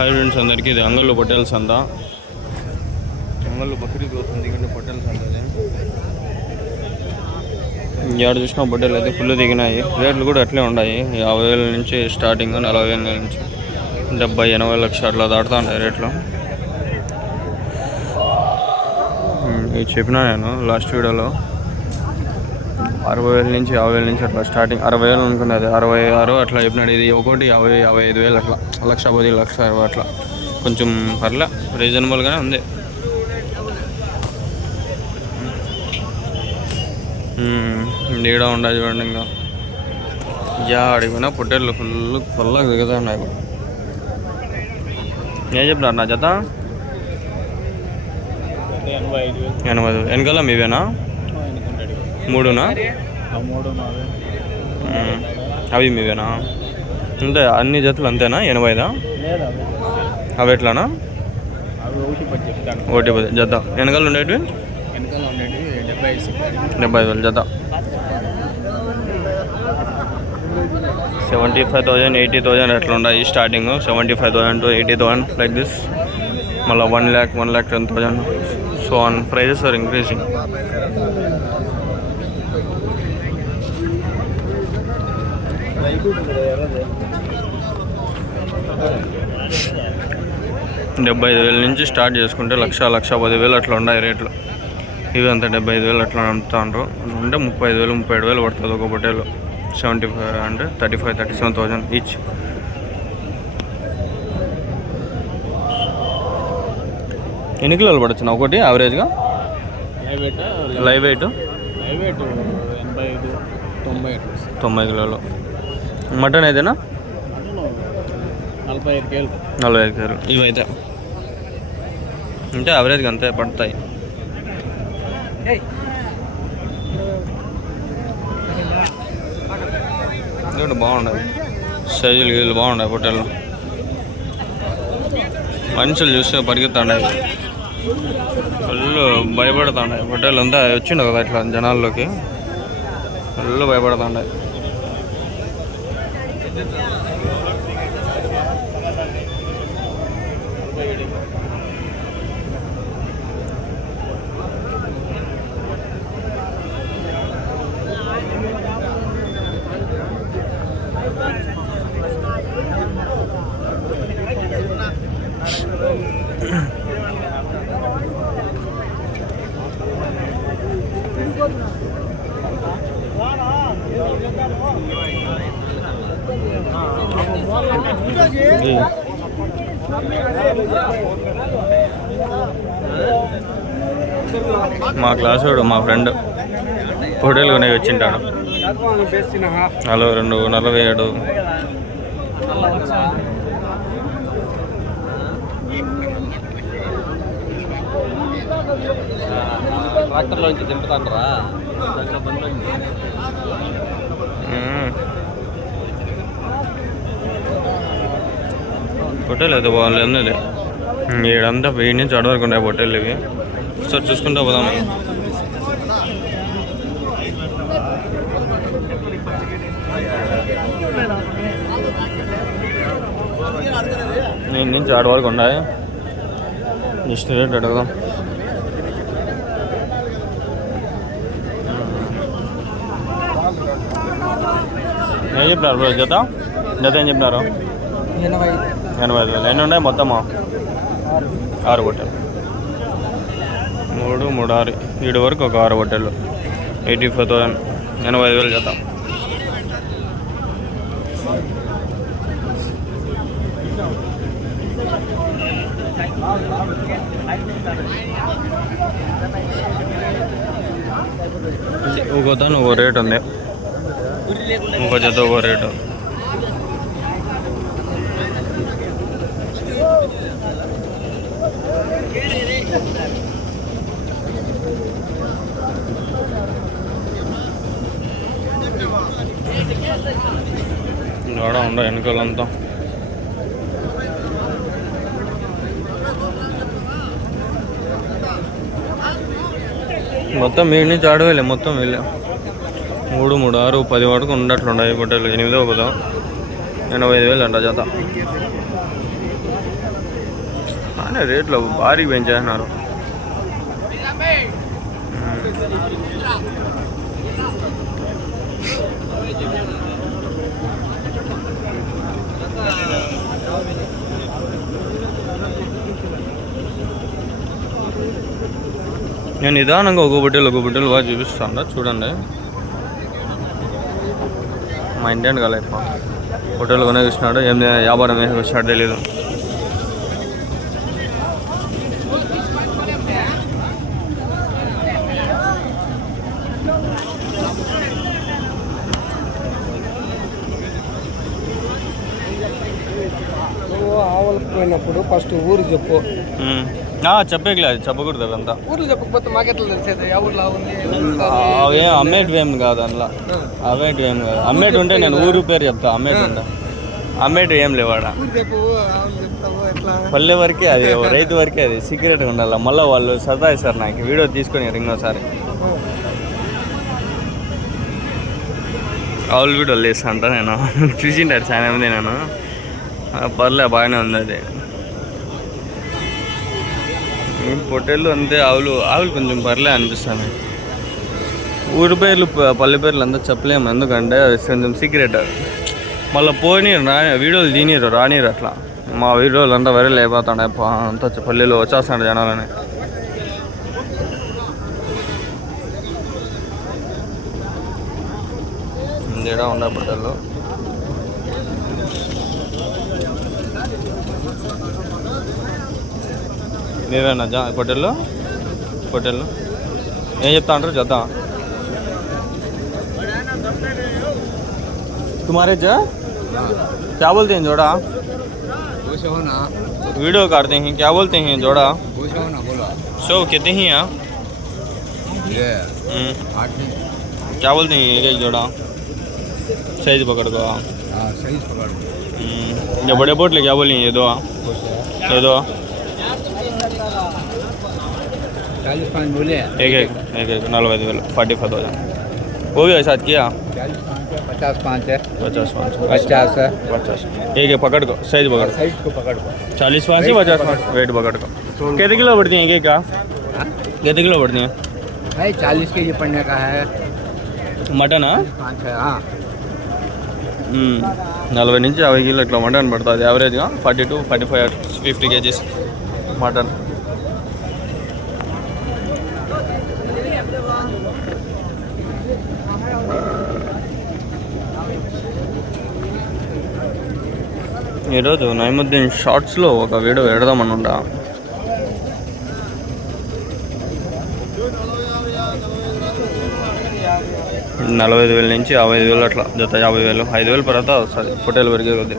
Hi friends అందరికీ, ఇది అంగళ్ళు హోటల్స్ అంతా. అంగళ్ళు బక్రీద్ వస్తుంది ఇక్కడ హోటల్స్ అంతా. ఏడు చూసిన బొట్టెలు అయితే ఫుల్ దిగినాయి. రేట్లు కూడా అట్లే ఉన్నాయి. 50,000 నుంచి స్టార్టింగ్, 40,000 నుంచి 70-80 లక్ష అట్లా దాటుతూ ఉంటాయి రేట్లు. ఇది చెప్పినా నేను లాస్ట్ వీడియోలో 60,000 నుంచి 50,000 నుంచి అట్లా స్టార్టింగ్. 60,000 అనుకున్నది, 66 అట్లా చెప్పినాడు. ఇది ఒకటి 50-55,000 అట్లా, 1,10,000 1,20,000 అట్లా. కొంచెం పర్లే, రీజనబుల్గానే ఉంది. నీడ ఉండదు చూడండి. ఇంకా అడిగిపోయినా పొట్టేళ్ళు ఫుల్గా దిగుతా ఉన్నాయి. ఏం చెప్పినారు నా జత? 85. వెనకాల మీవేనా? 3నా? అవి మీవేనా? అంతే అన్ని జతలు అంతేనా? 80దా? అవి ఎట్లానా? 110 జత. వెనకాల ఉండేటివి 75,000 జత. 75,000, 80,000 అట్లా ఉన్నాయి స్టార్టింగ్. 75,000 to 80,000 like this. మళ్ళీ 1 lakh, 1,10,000. So on prices are increasing. $75,000 నుంచి స్టార్ట్ చేసుకుంటే 1,10,000 అట్లా ఉన్నాయి రేట్లు. ఇవి అంతా 75,000 అట్లా నమ్ముతాండ్రు. అంటే 35,000, 37,000 పడుతుంది ఒక పొట్టేలు. 75 అంటే 37,000 ఈచ్. ఎన్ని కిలోలు పడుతున్నా ఒకటి యావరేజ్గా? లైవ్ వెయిట్ 90 కిలోలు. మటన్ అయితేనా 45 కేలు. ఇవైతే అంటే యావరేజ్గా అంతే పడతాయి. బాగున్నాయి సైజులు గీజులు బాగున్నాయి పొట్టేళ్ళు. మనుషులు చూస్తే పరిగెత్తాయి, ఫుల్ భయపడుతున్నాయి పొట్టేళ్ళు అంతా. వచ్చిండు కదా ఇట్లా జనాల్లోకి, ఫుల్ భయపడుతున్నాయి. మా క్లాస్ వాడు, మా ఫ్రెండ్ పొట్టేలు కొనే వచ్చింటాడు. హలో 247. ట్రాక్టర్లోంచి దింపుతాండ్రా పొట్టేలు అయితే బాగుంది అన్నది. ఈడంతా 1000 నుంచి అడవరకు ఉన్నాయి పొట్టేళ్ళు ఇవి. ఒకసారి చూసుకుంటా పోదాము. నేను నుంచి ఆడవరకు ఉన్నాయి. నెక్స్ట్ రేట్ అడుగుదాం. ఏం చెప్పినారు బ్రో జత? ఏం చెప్పినారు? 85,000. ఎన్ని ఉన్నాయి మొత్తమా? 6 పొట్టేలు. 3, 3, 6, 7 వరకు ఒక 6 పొట్టేళ్ళు. 85,000, 85,000 జత. ఒకతను ఒక రేట్ ఉంది, ఒక జత ఒక రేటు. ఆడ ఉండ వెనకాలంతా మొత్తం 7 నుంచి ఆడవేలే. మొత్తం వెళ్ళా 3, 3, 6, 10 వరకు ఉన్నట్లున్నాయి పొట్టేలు. 8వ 10, 85,000 అంట జత. కానీ రేట్లు భారీగా పెంచేస్తున్నారు. నేను నిదానంగా ఒక బుట్టెలు బాగా చూపిస్తాను చూడండి. మా ఇండియన్ కాలేప హోటల్ కొనే చూసినాడు, ఏం వ్యాపారం వేసి వచ్చినాడు తెలీదు. ఆవులకు పోయినప్పుడు ఫస్ట్ ఊరు చెప్పు. చెప్పేకి లేదు, చెప్పకూడదు అదంతా. ఊర్లు చెప్పకపోతే మాకెట్లా తెలిసేది ఆ ఊర్లో ఉంది? అవే అమ్మేటివి ఏం కాదు అందులో, అవేటివి ఏం కాదు. అమ్మేటి ఉంటే నేను ఊరు పేరు చెప్తా, అమ్మేటి ఉంటే అమ్మేటి ఏం లేవాడ. పల్లె వరకే అది, రైతు వరకే అది సీక్రెట్గా ఉండాలి. మళ్ళీ వాళ్ళు సరదా ఇస్తారు నాకు వీడియో తీసుకొని ఇంకోసారి. ఆవులు వీడియోలు వేస్తా అంట నేను చూసింటారు చాలా మంది. నేను పర్లే బాగానే ఉంది అది. పొట్టేళ్ళు అంతే, ఆవులు కొంచెం పర్లే అనిపిస్తాను. ఊరి పేర్లు పల్లె పేర్లు అంతా చెప్పలేము, ఎందుకంటే కొంచెం సీక్రెట్. మళ్ళీ పోనీరు వీడియోలు తినీరు రానిరు అట్లా. మా వీడియోలు అంతా వైరల్ అయిపోతాడు అంతా పల్లెలు వచ్చేస్తాడు జనాలని. ఇందేడా ఉండే పొట్టేళ్ళు. మీవేనా పొట్టేళ్ళు ఏం చెప్తా అంటారు చేద్దాం. तुम्हारे क्या बोलते हैं जोड़ा? वीडियो काटते हैं, क्या बोलते हैं जोड़ा? शो कहते हैं यहाँ क्या बोलते हैं एक जोड़ा? साइज पकड़ को। जो बड़े बोटले क्या बोलेंगे? ये दो 40 बोले एक 45,000 45,000. वो भी ऐसा किया 50 है 50 एक पकड़ को, साइज पकड़ को पकड़ को 40 से 50 वेट पकड़ को. कितने किलो पड़ती हैं एक का? कितने किलो पड़ती हैं? 40 के जी पड़ने का है మటన్. 40 నుంచి 50 కిలో ఇట్లా మటన్ పడుతుంది యావరేజ్గా. 42, 45, 50 kgs మటన్. ఈరోజు నైముద్దీన్ షార్ట్స్లో ఒక వీడియో పెడదామని ఉండా. $45,000 నుంచి 55,000 అట్లా జత. 50,000 5,000 పడతా వస్తుంది పొట్టేలు పెరిగే కొద్ది.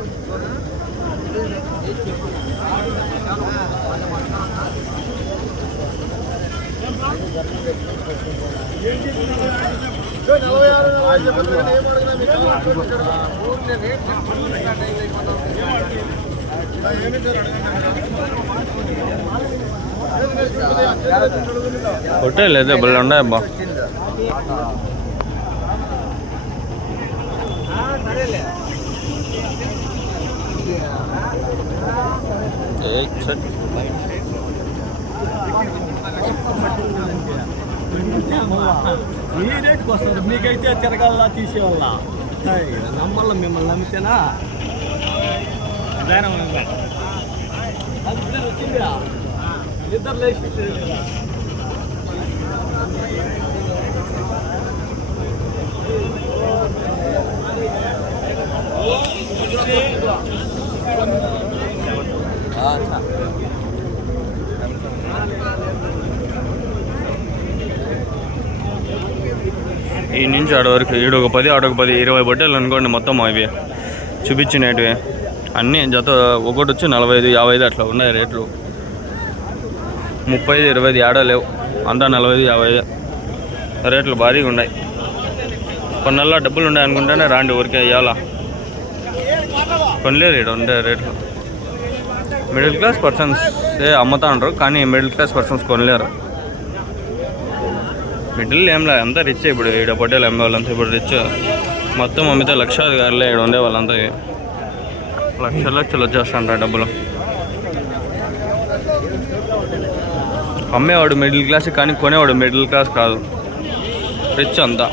పొట్టేలు అయితే బళ్ళు ఉన్నాయి అబ్బా. ఈ రేటుకి వస్తారు, మీకైతే తిరగాల తీసేవాళ్ళ నమ్మల్లా. మిమ్మల్ని నమ్మితేనా వచ్చిందిరా ఇద్దరు లేచి ఈ నుంచి ఆడ వరకు ఈడొక 10 ఆడొక 10 20 బొట్టెలు అనుకోండి మొత్తం. అవి చూపించినవి అన్నీ జత ఒకటి వచ్చి 45, 55 అట్లా ఉన్నాయి రేట్లు. 30, 20 ఆడ లేవు, అంతా 45, 50 రేట్లు భారీగా ఉన్నాయి. కొన్నల్లా డబ్బులు ఉన్నాయి అనుకుంటేనే రాండి ఊరికే ఇవ్వాలా. కొనలేరు ఇక్కడ ఉండే రేట్లు. మిడిల్ క్లాస్ పర్సన్స్ అమ్ముతా ఉంటారు, కానీ మిడిల్ క్లాస్ పర్సన్స్ కొనలేరు. మిడిల్ ఏం లేదు, అంతా రిచ్. ఇప్పుడు ఇక్కడ పొట్టేలు అమ్మే వాళ్ళంతా ఇప్పుడు రిచ్. మొత్తం అమ్మితే లక్షాధికారులే ఇక్కడ ఉండే వాళ్ళంతా. లక్షలు వచ్చేస్తుంటారు డబ్బులు. అమ్మేవాడు మిడిల్ క్లాస్ కానీ కొనేవాడు మిడిల్ క్లాస్ కాదు, రిచ్ అంతా.